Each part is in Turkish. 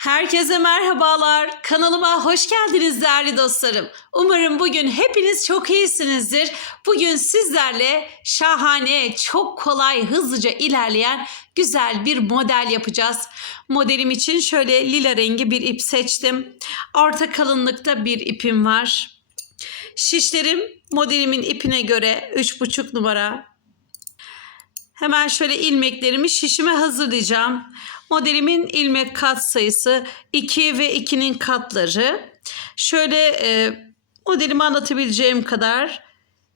Herkese merhabalar. Kanalıma hoş geldiniz değerli dostlarım. Umarım bugün hepiniz çok iyisinizdir. Bugün sizlerle şahane, çok kolay, hızlıca ilerleyen güzel bir model yapacağız. Modelim için şöyle lila rengi bir ip seçtim. Orta kalınlıkta bir ipim var. Şişlerim modelimin ipine göre 3,5 numara. Hemen şöyle ilmeklerimi şişime hazırlayacağım. Modelimin ilmek kat sayısı 2 ve 2'nin katları. Şöyle e, modelimi anlatabileceğim kadar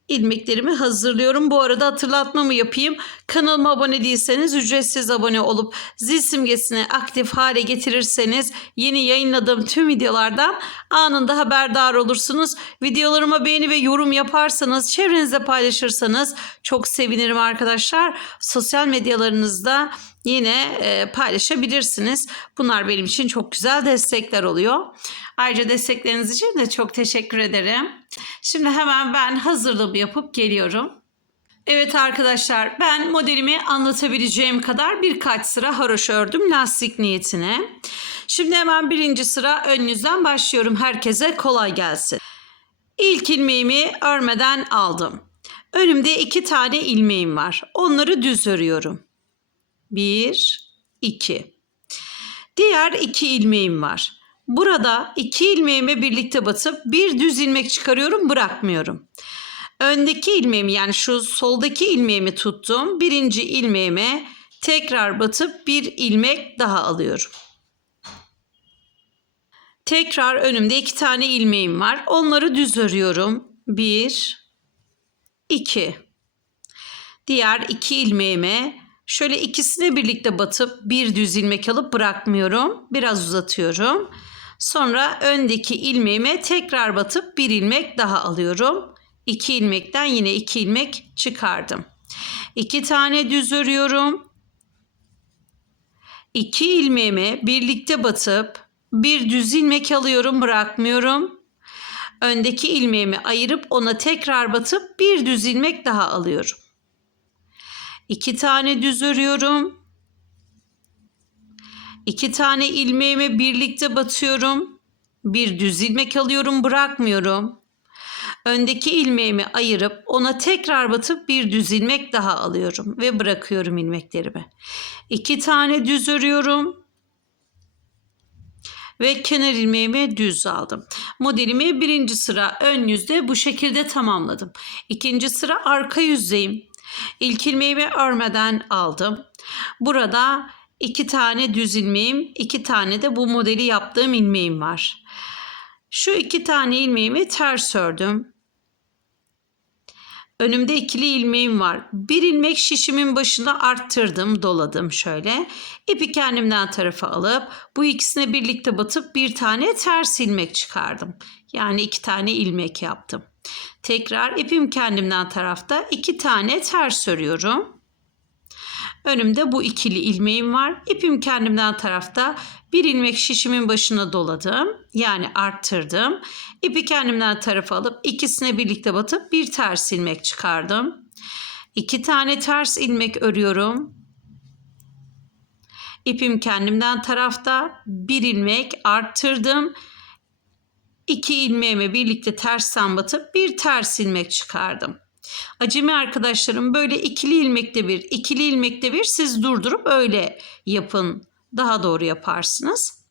ilmeklerimi hazırlıyorum. Bu arada hatırlatmamı yapayım. Kanalıma abone değilseniz ücretsiz abone olup zil simgesini aktif hale getirirseniz yeni yayınladığım tüm videolardan anında haberdar olursunuz. Videolarıma beğeni ve yorum yaparsanız, çevrenizde paylaşırsanız çok sevinirim arkadaşlar. Sosyal medyalarınızda yine e, paylaşabilirsiniz. Bunlar benim için çok güzel destekler oluyor. Ayrıca destekleriniz için de çok teşekkür ederim. Şimdi hemen ben hazırlığımı yapıp geliyorum. Evet arkadaşlar ben modelimi anlatabileceğim kadar birkaç sıra haroşa ördüm lastik niyetine. Şimdi hemen birinci sıra ön yüzden başlıyorum. Herkese kolay gelsin. İlk ilmeğimi örmeden aldım. Önümde iki tane ilmeğim var. Onları düz örüyorum. Bir, iki. Diğer iki ilmeğim var. Burada iki ilmeğime birlikte batıp bir düz ilmek çıkarıyorum bırakmıyorum. Öndeki ilmeğimi yani şu soldaki ilmeğimi tuttum. Birinci ilmeğime tekrar batıp bir ilmek daha alıyorum. Tekrar önümde iki tane ilmeğim var. Onları düz örüyorum. Bir, iki. Diğer iki ilmeğime şöyle ikisine birlikte batıp bir düz ilmek alıp bırakmıyorum. Biraz uzatıyorum. Sonra öndeki ilmeğime tekrar batıp bir ilmek daha alıyorum. İki ilmekten yine iki ilmek çıkardım. İki tane düz örüyorum. İki ilmeğime birlikte batıp bir düz ilmek alıyorum bırakmıyorum. Öndeki ilmeğimi ayırıp ona tekrar batıp bir düz ilmek daha alıyorum. İki tane düz örüyorum. İki tane ilmeğime birlikte batıyorum. Bir düz ilmek alıyorum bırakmıyorum. Öndeki ilmeğimi ayırıp ona tekrar batıp bir düz ilmek daha alıyorum ve bırakıyorum ilmeklerimi. İki tane düz örüyorum ve kenar ilmeğimi düz aldım. Modelimi birinci sıra ön yüzde bu şekilde tamamladım. İkinci sıra arka yüzdeyim. İlk ilmeğimi örmeden aldım. Burada iki tane düz ilmeğim, iki tane de bu modeli yaptığım ilmeğim var. Şu iki tane ilmeğimi ters ördüm. Önümde ikili ilmeğim var. Bir ilmek şişimin başına arttırdım, doladım şöyle. İpi kendimden tarafa alıp bu ikisine birlikte batıp bir tane ters ilmek çıkardım. Yani iki tane ilmek yaptım. Tekrar ipim kendimden tarafta iki tane ters örüyorum. Önümde bu ikili ilmeğim var. İpim kendimden tarafta bir ilmek şişimin başına doladım. Yani arttırdım. İpi kendimden tarafa alıp ikisine birlikte batıp bir ters ilmek çıkardım. İki tane ters ilmek örüyorum. İpim kendimden tarafta bir ilmek arttırdım. İki ilmeğime birlikte tersten batıp bir ters ilmek çıkardım. Acemi arkadaşlarım böyle ikili ilmekte bir, ikili ilmekte bir siz durdurup öyle yapın. Daha doğru yaparsınız.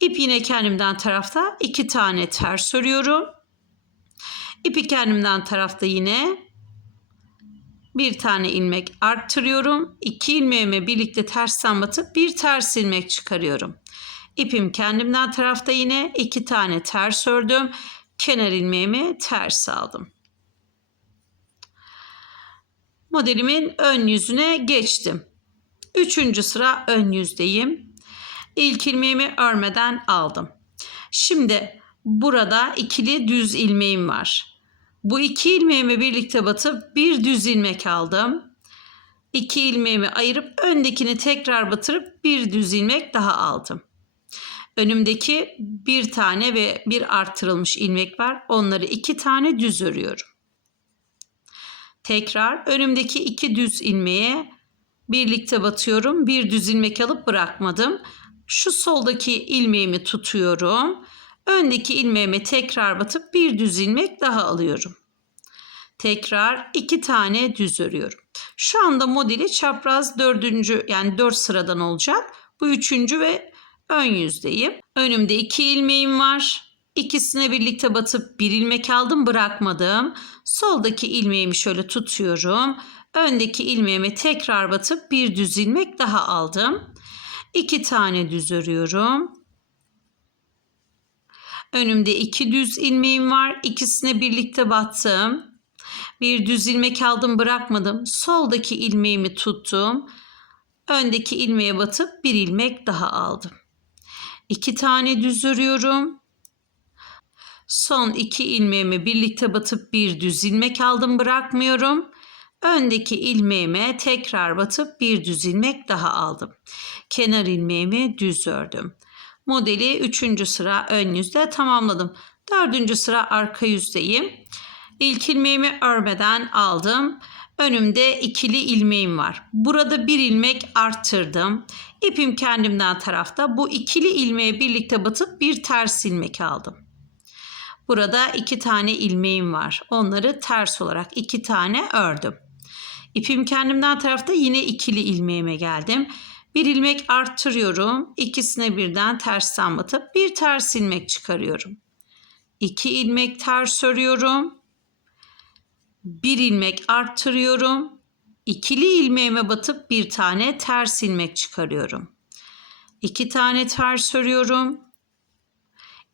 İp yine kendimden tarafta iki tane ters örüyorum. İpi kendimden tarafta yine bir tane ilmek arttırıyorum. İki ilmeğime birlikte tersten batıp bir ters ilmek çıkarıyorum. İpim kendimden tarafta yine iki tane ters ördüm. Kenar ilmeğimi ters aldım. Modelimin ön yüzüne geçtim. Üçüncü sıra ön yüzdeyim. İlk ilmeğimi örmeden aldım. Şimdi burada ikili düz ilmeğim var. Bu iki ilmeğimi birlikte batıp bir düz ilmek aldım. İki ilmeğimi ayırıp öndekini tekrar batırıp bir düz ilmek daha aldım. Önümdeki bir tane ve bir artırılmış ilmek var. Onları iki tane düz örüyorum. Tekrar önümdeki iki düz ilmeğe birlikte batıyorum. Bir düz ilmek alıp bırakmadım. Şu soldaki ilmeğimi tutuyorum. Öndeki ilmeğime tekrar batıp bir düz ilmek daha alıyorum. Tekrar iki tane düz örüyorum. Şu anda modeli çapraz dördüncü yani dört sıradan olacak. Bu üçüncü ve ön yüzdeyim. Önümde iki ilmeğim var. İkisine birlikte batıp bir ilmek aldım bırakmadım. Soldaki ilmeğimi şöyle tutuyorum. Öndeki ilmeğime tekrar batıp bir düz ilmek daha aldım. İki tane düz örüyorum. Önümde iki düz ilmeğim var. İkisine birlikte battım. Bir düz ilmek aldım bırakmadım. Soldaki ilmeğimi tuttum. Öndeki ilmeğe batıp bir ilmek daha aldım. İki tane düz örüyorum. Son iki ilmeğimi birlikte batıp bir düz ilmek aldım bırakmıyorum. Öndeki ilmeğime tekrar batıp bir düz ilmek daha aldım. Kenar ilmeğimi düz ördüm. Modeli 3. sıra ön yüzde tamamladım. 4. sıra arka yüzdeyim. İlk ilmeğimi örmeden aldım. Önümde ikili ilmeğim var. Burada bir ilmek arttırdım. İpim kendimden tarafta. Bu ikili ilmeğe birlikte batıp bir ters ilmek aldım. Burada iki tane ilmeğim var. Onları ters olarak iki tane ördüm. İpim kendimden tarafta yine ikili ilmeğime geldim. Bir ilmek arttırıyorum. İkisine birden tersten batıp bir ters ilmek çıkarıyorum. İki ilmek ters örüyorum. Bir ilmek arttırıyorum. İkili ilmeğime batıp bir tane ters ilmek çıkarıyorum. İki tane ters örüyorum.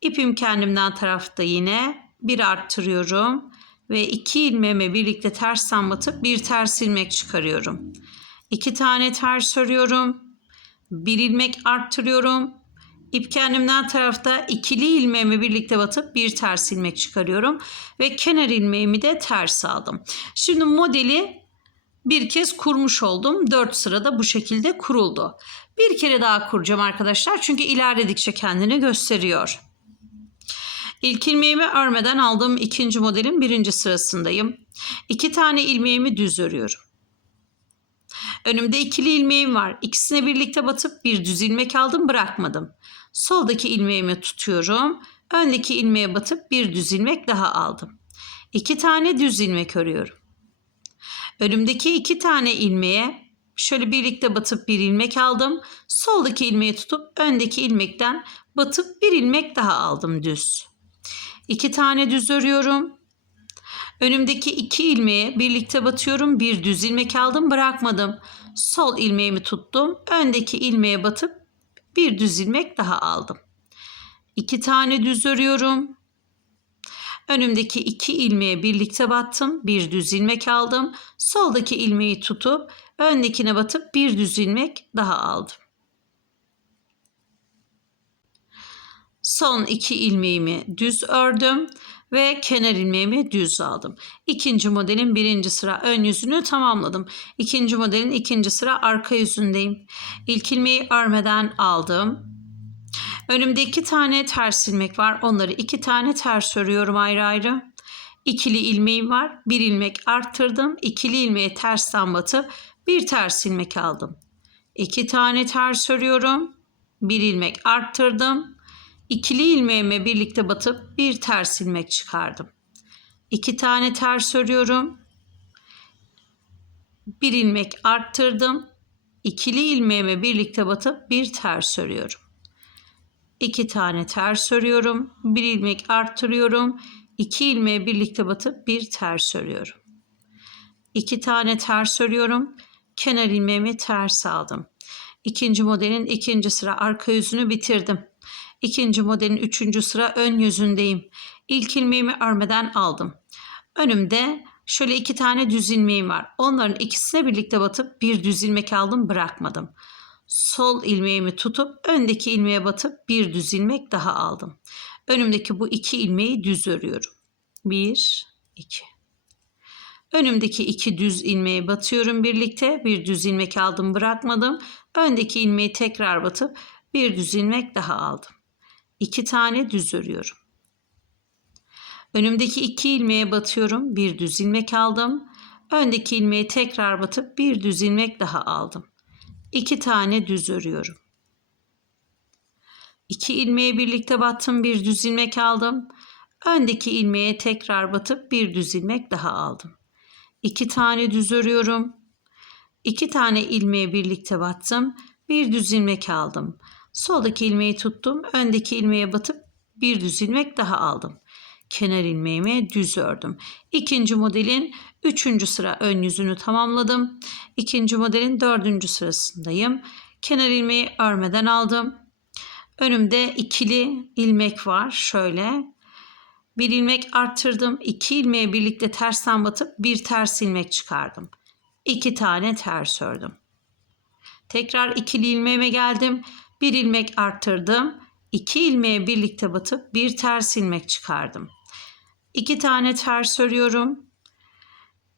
İpim kendimden tarafta yine bir arttırıyorum ve iki ilmeğime birlikte tersten batıp bir ters ilmek çıkarıyorum. İki tane ters örüyorum. Bir ilmek arttırıyorum. İp kendimden tarafta ikili ilmeğimi birlikte batıp bir ters ilmek çıkarıyorum ve kenar ilmeğimi de ters aldım. Şimdi modeli bir kez kurmuş oldum. Dört sırada bu şekilde kuruldu. Bir kere daha kuracağım arkadaşlar çünkü ilerledikçe kendini gösteriyor. İlk ilmeğimi örmeden aldığım ikinci modelin birinci sırasındayım. İki tane ilmeğimi düz örüyorum. Önümde ikili ilmeğim var. İkisine birlikte batıp bir düz ilmek aldım bırakmadım. Soldaki ilmeğimi tutuyorum. Öndeki ilmeğe batıp bir düz ilmek daha aldım. İki tane düz ilmek örüyorum. Önümdeki iki tane ilmeğe şöyle birlikte batıp bir ilmek aldım. Soldaki ilmeği tutup öndeki ilmekten batıp bir ilmek daha aldım düz. İki tane düz örüyorum. Önümdeki iki ilmeğe birlikte batıyorum. Bir düz ilmek aldım bırakmadım. Sol ilmeğimi tuttum. Öndeki ilmeğe batıp bir düz ilmek daha aldım. İki tane düz örüyorum. Önümdeki iki ilmeğe birlikte battım. Bir düz ilmek aldım. Soldaki ilmeği tutup öndekine batıp bir düz ilmek daha aldım. Son iki ilmeğimi düz ördüm ve kenar ilmeğimi düz aldım. İkinci modelin birinci sıra ön yüzünü tamamladım. İkinci modelin ikinci sıra arka yüzündeyim. İlk ilmeği örmeden aldım. Önümde iki tane ters ilmek var. Onları iki tane ters örüyorum ayrı ayrı. İkili ilmeğim var. Bir ilmek arttırdım. İkili ilmeğe tersten batıp bir ters ilmek aldım. İki tane ters örüyorum. Bir ilmek arttırdım. İkili ilmeğime birlikte batıp bir ters ilmek çıkardım. İki tane ters örüyorum. Bir ilmek arttırdım. İkili ilmeğime birlikte batıp bir ters örüyorum. İki tane ters örüyorum. Bir ilmek arttırıyorum. İki ilmeğe birlikte batıp bir ters örüyorum. İki tane ters örüyorum. Kenar ilmeğimi ters aldım. İkinci modelin ikinci sıra arka yüzünü bitirdim. İkinci modelin üçüncü sıra ön yüzündeyim. İlk ilmeğimi örmeden aldım. Önümde şöyle iki tane düz ilmeğim var. Onların ikisine birlikte batıp bir düz ilmek aldım bırakmadım. Sol ilmeğimi tutup öndeki ilmeğe batıp bir düz ilmek daha aldım. Önümdeki bu iki ilmeği düz örüyorum. Bir, iki. Önümdeki iki düz ilmeğe batıyorum birlikte. Bir düz ilmek aldım bırakmadım. Öndeki ilmeği tekrar batıp bir düz ilmek daha aldım. İki tane düz örüyorum. Önümdeki iki ilmeğe batıyorum. Bir düz ilmek aldım. Öndeki ilmeği tekrar batıp bir düz ilmek daha aldım. İki tane düz örüyorum. İki ilmeği birlikte battım, bir düz ilmek aldım. Öndeki ilmeğe tekrar batıp bir düz ilmek daha aldım. İki tane düz örüyorum. İki tane ilmeğe birlikte battım. Bir düz ilmek aldım. Soldaki ilmeği tuttum. Öndeki ilmeğe batıp bir düz ilmek daha aldım. Kenar ilmeğimi düz ördüm. İkinci modelin üçüncü sıra ön yüzünü tamamladım. İkinci modelin dördüncü sırasındayım. Kenar ilmeği örmeden aldım. Önümde ikili ilmek var. Şöyle bir ilmek arttırdım. İki ilmeğe birlikte tersten batıp bir ters ilmek çıkardım. İki tane ters ördüm. Tekrar ikili ilmeğime geldim. Bir ilmek arttırdım. İki ilmeğe birlikte batıp bir ters ilmek çıkardım. İki tane ters örüyorum.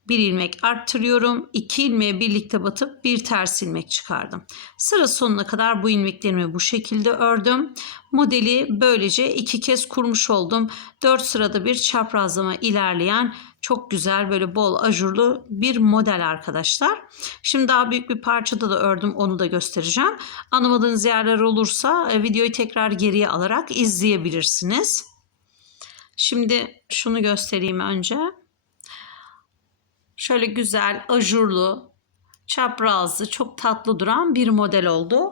Bir ilmek arttırıyorum. İki ilmeğe birlikte batıp bir ters ilmek çıkardım. Sıra sonuna kadar bu ilmeklerimi bu şekilde ördüm. Modeli böylece iki kez kurmuş oldum. Dört sırada bir çaprazlama ilerleyen çok güzel böyle bol ajurlu bir model arkadaşlar. Şimdi daha büyük bir parçada da ördüm onu da göstereceğim. Anlamadığınız yerler olursa e, videoyu tekrar geriye alarak izleyebilirsiniz. Şimdi şunu göstereyim önce. Şöyle güzel, ajurlu, çaprazlı, çok tatlı duran bir model oldu.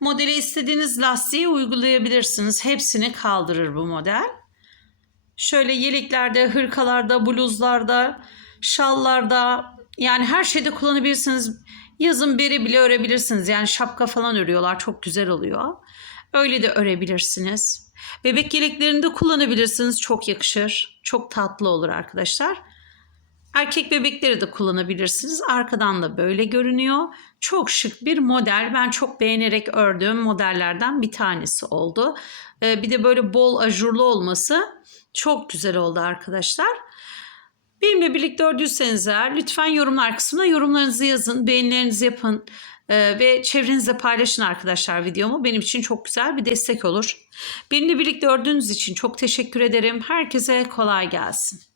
Modele istediğiniz lastiği uygulayabilirsiniz. Hepsini kaldırır bu model. Şöyle yeleklerde, hırkalarda, bluzlarda, şallarda yani her şeyde kullanabilirsiniz. Yazın beri bile örebilirsiniz. Yani şapka falan örüyorlar. Çok güzel oluyor. Öyle de örebilirsiniz. Bebek yeleklerinde kullanabilirsiniz. Çok yakışır. Çok tatlı olur arkadaşlar. Erkek bebekleri de kullanabilirsiniz. Arkadan da böyle görünüyor. Çok şık bir model. Ben çok beğenerek ördüğüm modellerden bir tanesi oldu. Ee, bir de böyle bol ajurlu olması çok güzel oldu arkadaşlar. Benimle birlikte ördüyseniz eğer lütfen yorumlar kısmına yorumlarınızı yazın, beğenilerinizi yapın ee, ve çevrenizde paylaşın arkadaşlar videomu. Benim için çok güzel bir destek olur. Benimle birlikte ördüğünüz için çok teşekkür ederim. Herkese kolay gelsin.